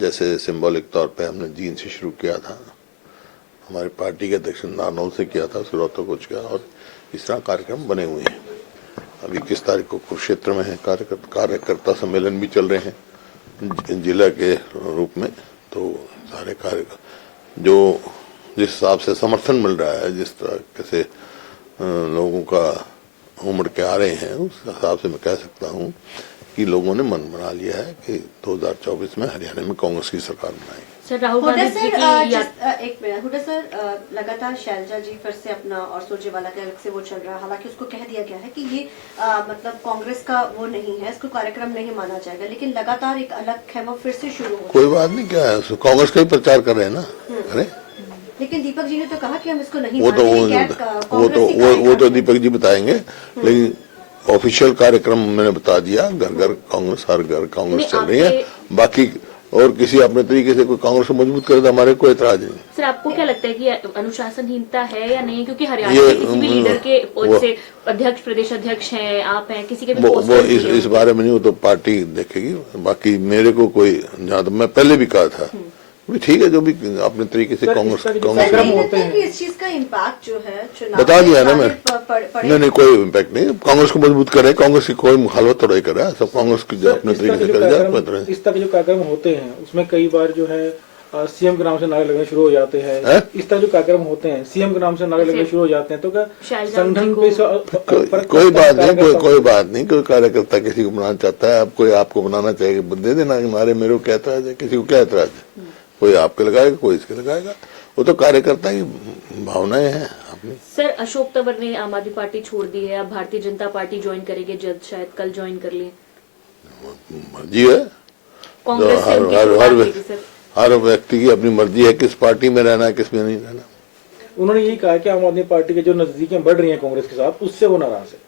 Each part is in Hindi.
जैसे सिंबॉलिक तौर पे हमने जींद से शुरू किया था, हमारी पार्टी के अध्यक्ष नारनौल से किया था, फिर रोहतक किया, और इस तरह कार्यक्रम बने हुए हैं। अभी 21 तारीख को कुरुक्षेत्र में है कार्यकर्ता सम्मेलन भी चल रहे हैं जिला के रूप में। तो सारे कार्य जो जिस हिसाब से समर्थन मिल रहा है, जिस तरह से लोगों का उमड़ के आ रहे हैं, उस हिसाब से मैं कह सकता हूँ कि लोगों ने मन बना लिया है कि 2024 में हरियाणा में कांग्रेस की सरकार बनाएगी। सर राहुल गांधी जी की एक मिनट हुड्डा सर, लगातार शैलजा जी फिर से अपना और सुरजेवाला के अलग से वो चल रहा है। हालांकि उसको कह दिया गया है कि ये मतलब कांग्रेस का वो नहीं है, इसको कार्यक्रम नहीं माना जाएगा, लेकिन लगातार एक अलग खेमा फिर से शुरू हो। कोई बात नहीं, क्या है, कांग्रेस का ही प्रचार कर रहे हैं ना, करें। लेकिन दीपक जी ने तो कहा कि हम इसको नहीं वो तो दीपक जी बताएंगे, लेकिन ऑफिशियल कार्यक्रम मैंने बता दिया, घर घर कांग्रेस, हर घर कांग्रेस चल रही है। बाकी और किसी अपने तरीके से कोई कांग्रेस को मजबूत करे तो हमारे कोई एतराज नहीं। सर आपको क्या लगता है कि अनुशासनहीनता है या नहीं, क्योंकि हरियाणा में किसी भी लीडर के पद से अध्यक्ष, प्रदेश अध्यक्ष हैं, आप हैं, किसी के भी वो इस बारे में नहीं, वो तो पार्टी देखेगी। बाकी मेरे को कोई, जहाँ तो मैं पहले भी कहा था, ठीक है, जो भी अपने तरीके से कांग्रेस इस चीज का इम्पैक्ट जो है बता दिया ना मैं। नहीं, कोई इम्पैक्ट नहीं। कांग्रेस को मजबूत करे, कांग्रेस की कोई मुखालफत थोड़ा ही करे, सब कांग्रेस की अपने तरीके से करे जाए। इस तरह के जो कार्यक्रम होते हैं उसमें कई बार जो है सीएम के नाम से नारे लगने शुरू हो जाते हैं। इस तरह जो कार्यक्रम होते हैं सीएम के नाम से नारे लगने शुरू हो जाते हैं, तो क्या संगठन पे कोई बात नहीं, कोई बात नहीं। कोई कार्यकर्ता किसी को बनाना चाहता है, कोई आपको बनाना चाहिए, दे देना। नारे मेरे को क्या एतराज है, किसी को क्या एतराज है? कोई आपके लगाएगा, कोई इसके लगाएगा, वो तो कार्यकर्ता की भावनाएं हैं अपनी। सर अशोक तंवर ने आम आदमी पार्टी छोड़ दी है, अब भारतीय जनता पार्टी ज्वाइन करेंगे, जल्द शायद कल ज्वाइन कर लिए। मर्जी है, कांग्रेस हर व्यक्ति की अपनी मर्जी है किस पार्टी में रहना है, किस में नहीं रहना। उन्होंने यही कहा कि आम आदमी पार्टी के जो नजदीकियां बढ़ रही हैं कांग्रेस के साथ, उससे वो नाराज है।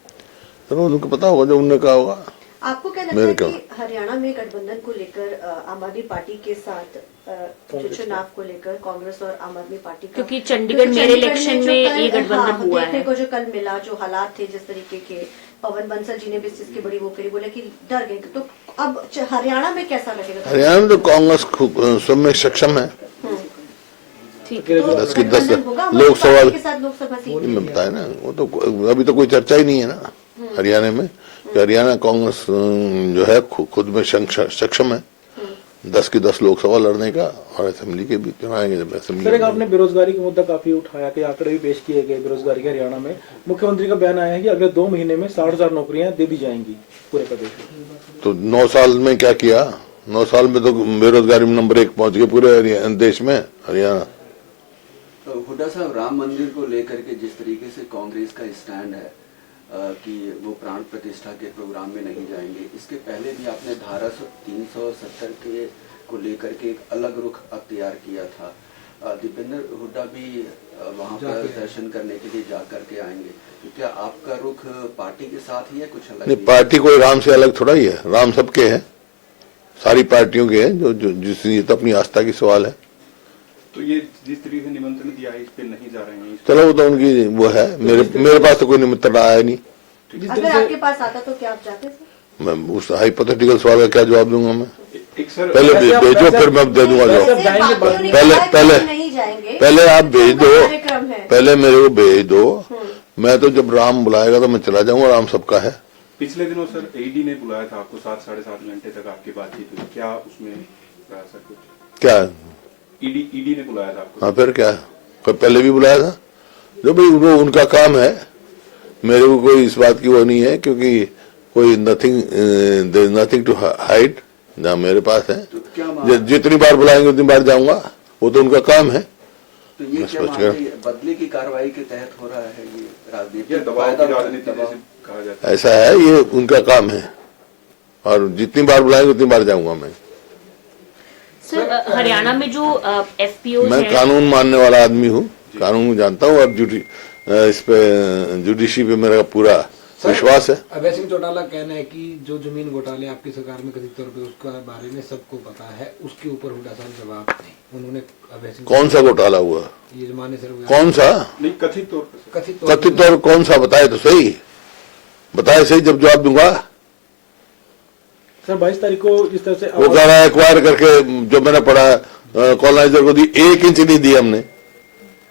तो उनको पता होगा जो उन्होंने कहा होगा। आपको क्या लगता है कि हरियाणा में गठबंधन को लेकर आम आदमी पार्टी के साथ जो चुनाव को लेकर कांग्रेस और आम आदमी पार्टी का, क्योंकि चंडीगढ़ मेरे इलेक्शन में ये गठबंधन हुआ है, देखने को जो कल मिला, जो हालात थे, जिस तरीके के, पवन बंसल जी ने भी इस चीज की बड़ी वो करी, बोले कि डर गए। तो अब हरियाणा में कैसा लगेगा? हरियाणा में तो कांग्रेस सब में सक्षम है। ठीक, 10 की 10 लोकसभा में बताया ना, वो तो अभी तो कोई चर्चा ही नहीं है ना हरियाणा में। हरियाणा कांग्रेस जो है खुद में सक्षम है 10 की 10 लोकसभा लड़ने का, और असेंबली के भी चुनाएंगे जब असेंबली। सर आपने बेरोजगारी का मुद्दा काफी उठाया कि आंकड़े भी पेश किए गए बेरोजगारी के। हरियाणा में मुख्यमंत्री का बयान आया है कि अगले 2 महीने में 60,000 नौकरियां दे दी जाएंगी पूरे प्रदेश में। तो 9 साल में क्या किया? 9 साल में तो बेरोजगारी में नंबर 1 पहुंच गए पूरे देश में हरियाणा। तो हुड्डा साहब, राम मंदिर को लेकर के जिस तरीके से कांग्रेस का स्टैंड है कि वो प्राण प्रतिष्ठा के प्रोग्राम में नहीं जाएंगे, इसके पहले भी आपने धारा 370 के को लेकर के एक अलग रुख अख्तियार किया था। दीपेंद्र हुड्डा भी वहां पर दर्शन करने के लिए जा करके आएंगे, तो क्या आपका रुख पार्टी के साथ ही है, कुछ अलग? नहीं, पार्टी कोई राम से अलग थोड़ा ही है, राम सबके है, सारी पार्टियों के हैं, जो जिसकी तो अपनी आस्था की सवाल है। तो ये जिस तरीके से निमंत्रण दिया है, इस पे नहीं जा रहे हैं? चलो वो तो उनकी वो है, मेरे पास तो कोई निमंत्रण आया नहीं। अगर आपके पास आता तो क्या आप जाते? मैं उस हाइपोथेटिकल सवाल का क्या जवाब दूंगा? मैं पहले भेजो, फिर मैं दे दूंगा जवाब। पहले आप भेज दो, पहले मेरे को भेज दो। मैं तो जब राम बुलाएगा तो मैं चला जाऊंगा, राम सबका है। पिछले दिनों सर ईडी ने बुलाया था आपको, 7-7.5 घंटे तक आपकी बातचीत हुई, क्या उसमें रहा सर कुछ? क्या ईडी ने बुलाया था आपको? हाँ, फिर क्या, पहले भी बुलाया था। जो भाई वो उनका काम है, मेरे को कोई इस बात की वो नहीं है, क्योंकि कोई नथिंग टू हाइड जहाँ मेरे पास है। तो जितनी बार बुलाएंगे उतनी बार जाऊंगा, वो तो उनका काम है। तो ये क्या बदले की कार्रवाई के तहत हो रहा है, ये राजनीति कहा जाता है? ऐसा है, ये उनका काम है, और जितनी बार बुलाएंगे उतनी बार जाऊंगा मैं। सर हरियाणा में जो एफपीओ, मैं कानून मानने वाला आदमी हूँ, कानून जानता हूँ, और इस पे जुडिशरी पे मेरा पूरा विश्वास है। अभय सिंह चौटाला कहना है कि जो जमीन घोटाले आपकी सरकार में कथित तौर पे उसका बारे में सबको पता है, उसके ऊपर हुड्डा साहब जवाब नहीं। उन्होंने अभय सिंह, कौन सा घोटाला हुआ? ये जमाने से कौन सा? नहीं, कथित तौर कौन सा बताए तो सही, बताए सही, जब जवाब दूंगा। सर 22 तारीख को जिस तरह से वो कह रहा है एक्वायर करके, जो मैंने पढ़ा कॉलोनाइजर को दी, 1 इंच नहीं दी हमने।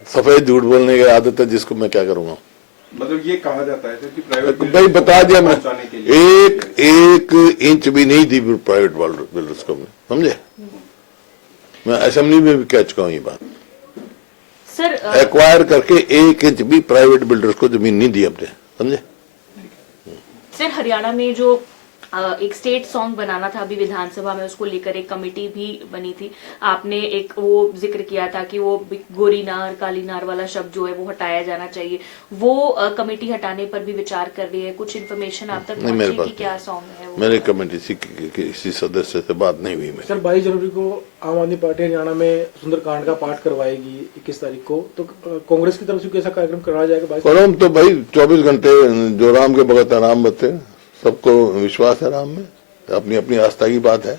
सफेद झूठ बोलने की आदत है जिसको मैं क्या करूंगा। मतलब ये कहा जाता है सर कि प्राइवेट भाई बता दिया मैं, पहुंचाने के लिए 1 इंच भी नहीं दी प्राइवेट बिल्डर्स को, समझे। मैं असेंबली में भी कह चुका हूँ ये बात। सर एक्वायर करके 1 इंच भी प्राइवेट बिल्डर्स को जमीन नहीं दी हमने, समझे। सर हरियाणा में जो एक स्टेट सॉन्ग बनाना था अभी विधानसभा में, उसको लेकर एक कमेटी भी बनी थी। आपने एक वो जिक्र किया था कि वो गोरी नार काली नार वाला शब्द जो है वो हटाया जाना चाहिए। वो कमेटी हटाने पर भी विचार कर रही है। कुछ इन्फॉर्मेशन आप तक नहीं, मेरे पहुंची पास कि क्या सॉन्ग है वो? मेरे कमेटी किसी सदस्य से बात नहीं हुई मेरी। सर 22 जनवरी को आम आदमी पार्टी हरियाणा में सुंदरकांड का पाठ करवाएगी 21 तारीख को, तो कांग्रेस की तरफ से कैसा कार्यक्रम कराया जाएगा 22 परम तो भाई 24 घंटे जो राम के भगत राम बते, सबको विश्वास है राम में, अपनी अपनी आस्था की बात है।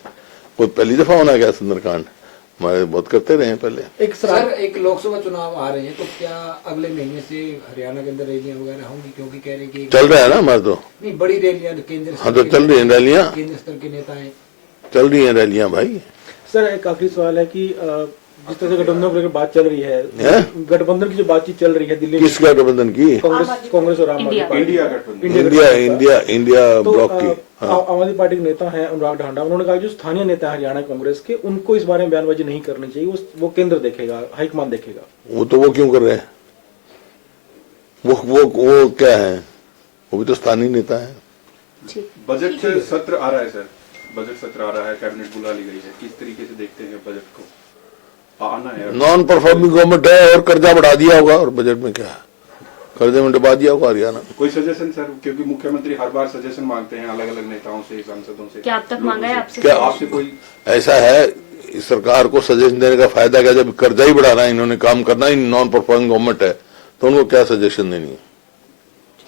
कोई पहली दफा होना क्या सुंदरकांड, हमारे बहुत करते रहे हैं पहले। एक सर एक लोकसभा चुनाव आ रहे हैं, तो क्या अगले महीने से हरियाणा के अंदर रैलियां वगैरह होंगी? क्योंकि कह रहे हैं कि चल रहा है ना हमारे तो। नहीं, बड़ी रैलियां केंद्र हाँ तो चल रही है रैलियां, केंद्र स्तर के नेता हैं। चल रही है रैलियां भाई। सर एक आखिरी सवाल है कि जिस तरह से गठबंधन को लेकर बात चल रही है, गठबंधन की जो बातचीत चल रही है दिल्ली में, किस गठबंधन की? कांग्रेस और आम आदमी पार्टी, इंडिया गठबंधन, इंडिया तो ब्लॉक की। आम आदमी पार्टी के नेता हैं अनुराग ढांडा, उन्होंने कहा जो स्थानीय नेता है हरियाणा कांग्रेस के, उनको इस बारे में बयानबाजी नहीं करनी चाहिए, वो केंद्र देखेगा, हाईकमान देखेगा। वो क्यों कर रहे हैं? वो क्या है, वो भी तो स्थानीय नेता है। बजट सत्र आ रहा है सर, बजट सत्र आ रहा है, कैबिनेट बुला ली गई है, किस तरीके से देखते हैं बजट को? आना है, नॉन परफॉर्मिंग गवर्नमेंट है और कर्जा बढ़ा दिया होगा, और बजट में क्या है, कर्जे में डुबा दिया होगा हरियाणा। कोई सजेशन सर, क्योंकि मुख्यमंत्री हर बार सजेशन मांगते हैं अलग अलग नेताओं से, सांसदों से। क्या अब तक मांगा है आपसे? क्या आपसे कोई ऐसा है, इस सरकार को सजेशन देने का फायदा क्या? जब कर्जा ही बढ़ाना है इन्होंने, काम करना ही नॉन परफॉर्मिंग गवर्नमेंट है, तो उनको क्या सजेशन देनी है?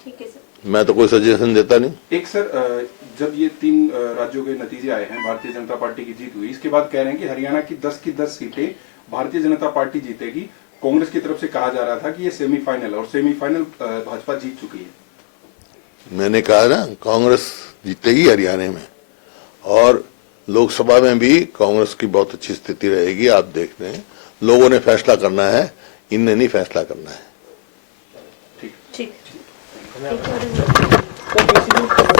ठीक है सर। मैं तो कोई सजेशन देता नहीं। एक सर, जब ये 3 राज्यों के नतीजे आए हैं, भारतीय जनता पार्टी की जीत हुई, इसके बाद कह रहे हैं कि हरियाणा की 10 की 10 सीटें भारतीय जनता पार्टी जीतेगी। कांग्रेस की तरफ से कहा जा रहा था कि ये सेमीफाइनल, और सेमीफाइनल भाजपा जीत चुकी है। मैंने कहा ना, कांग्रेस जीतेगी हरियाणा में, और लोकसभा में भी कांग्रेस की बहुत अच्छी स्थिति रहेगी। आप देख रहे हैं, लोगों ने फैसला करना है, इनने नहीं फैसला करना है। ठीक। तो